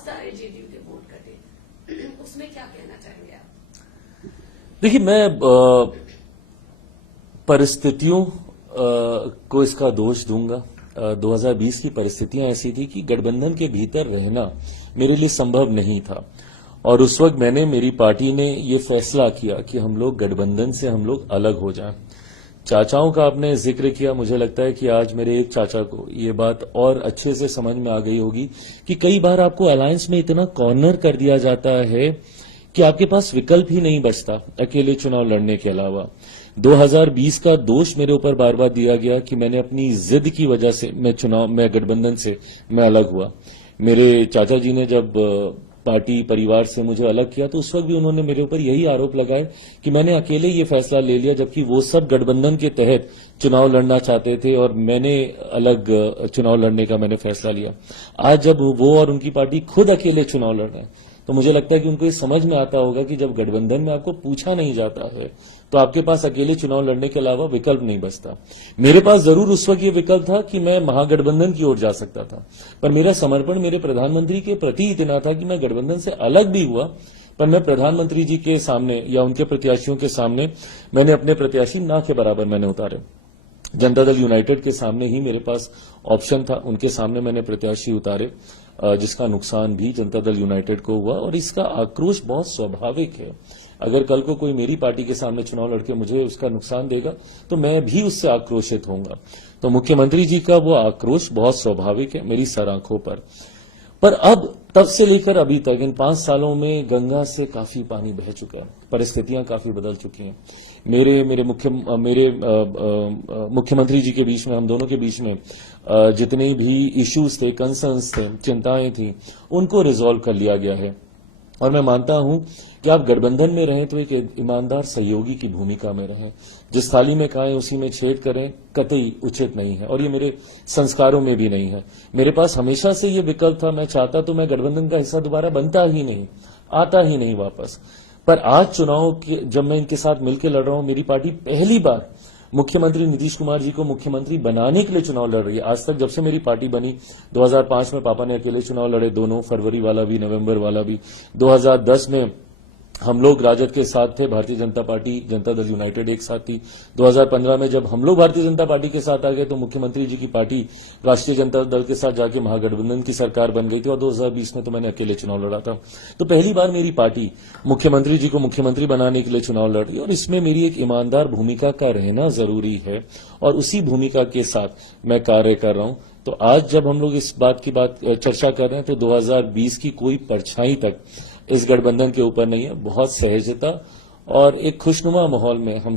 बहुत सारे जेडीयू के वोट कटे, उसमें क्या कहना चाहेंगे आप? देखिए, मैं परिस्थितियों को इसका दोष दूंगा। 2020 की परिस्थितियां ऐसी थी कि गठबंधन के भीतर रहना मेरे लिए संभव नहीं था, और उस वक्त मेरी पार्टी ने ये फैसला किया कि हम लोग गठबंधन से हम लोग अलग हो जाएं। चाचाओं का आपने जिक्र किया, मुझे लगता है कि आज मेरे एक चाचा को ये बात और अच्छे से समझ में आ गई होगी कि कई बार आपको अलायंस में इतना कॉर्नर कर दिया जाता है कि आपके पास विकल्प ही नहीं बचता अकेले चुनाव लड़ने के अलावा। 2020 का दोष मेरे ऊपर बार बार दिया गया कि मैंने अपनी जिद की वजह से मैं गठबंधन से मैं अलग हुआ। मेरे चाचा जी ने जब पार्टी परिवार से मुझे अलग किया तो उस वक्त भी उन्होंने मेरे ऊपर यही आरोप लगाए कि मैंने अकेले ये फैसला ले लिया, जबकि वो सब गठबंधन के तहत चुनाव लड़ना चाहते थे और मैंने अलग चुनाव लड़ने का मैंने फैसला लिया। आज जब वो और उनकी पार्टी खुद अकेले चुनाव लड़ रहे हैं तो मुझे लगता है कि उनको ये समझ में आता होगा कि जब गठबंधन में आपको पूछा नहीं जाता है तो आपके पास अकेले चुनाव लड़ने के अलावा विकल्प नहीं बचता। मेरे पास जरूर उस वक्त ये विकल्प था कि मैं महागठबंधन की ओर जा सकता था, पर मेरा समर्पण मेरे प्रधानमंत्री के प्रति इतना था कि मैं गठबंधन से अलग भी हुआ, पर मैं प्रधानमंत्री जी के सामने या उनके प्रत्याशियों के सामने मैंने अपने प्रत्याशी ना के बराबर मैंने उतारे। जनता दल यूनाइटेड के सामने ही मेरे पास ऑप्शन था, उनके सामने मैंने प्रत्याशी उतारे, जिसका नुकसान भी जनता दल यूनाइटेड को हुआ, और इसका आक्रोश बहुत स्वाभाविक है। अगर कल को कोई मेरी पार्टी के सामने चुनाव लड़के मुझे उसका नुकसान देगा तो मैं भी उससे आक्रोशित होऊंगा। तो मुख्यमंत्री जी का वो आक्रोश बहुत स्वाभाविक है मेरी सर आंखों पर अब तब से लेकर अभी तक इन 5 सालों में गंगा से काफी पानी बह चुका है, परिस्थितियां काफी बदल चुकी हैं। मेरे मुख्यमंत्री जी के बीच में, हम दोनों के बीच में जितने भी इश्यूज थे, कंसर्न्स थे, चिंताएं थी, उनको रिजॉल्व कर लिया गया है। और मैं मानता हूं कि आप गठबंधन में रहें तो एक ईमानदार सहयोगी की भूमिका में रहें। जिस थाली में खाएं उसी में छेद करें कतई उचित नहीं है, और ये मेरे संस्कारों में भी नहीं है। मेरे पास हमेशा से ये विकल्प था, मैं चाहता तो मैं गठबंधन का हिस्सा दोबारा बनता ही नहीं, आता ही नहीं वापस। पर आज चुनाव जब मैं इनके साथ मिलकर लड़ रहा हूं, मेरी पार्टी पहली बार मुख्यमंत्री नीतीश कुमार जी को मुख्यमंत्री बनाने के लिए चुनाव लड़ रही है। आज तक जब से मेरी पार्टी बनी, 2005 में पापा ने अकेले चुनाव लड़े, दोनों, फरवरी वाला भी, नवंबर वाला भी। 2010 में हम लोग राजद के साथ थे, भारतीय जनता पार्टी, जनता दल यूनाइटेड एक साथ थी। 2015 में जब हम लोग भारतीय जनता पार्टी के साथ आ गए तो मुख्यमंत्री जी की पार्टी राष्ट्रीय जनता दल के साथ जाके महागठबंधन की सरकार बन गई थी, और 2020 में तो मैंने अकेले चुनाव लड़ा था। तो पहली बार मेरी पार्टी मुख्यमंत्री जी को मुख्यमंत्री बनाने के लिए चुनाव लड़ रही है, और इसमें मेरी एक ईमानदार भूमिका का रहना जरूरी है, और उसी भूमिका के साथ मैं कार्य कर रहा हूं। तो आज जब हम लोग इस बात की चर्चा कर रहे हैं तो 2020 की कोई परछाई तक इस गठबंधन के ऊपर नहीं है। बहुत सहजता और एक खुशनुमा माहौल में हम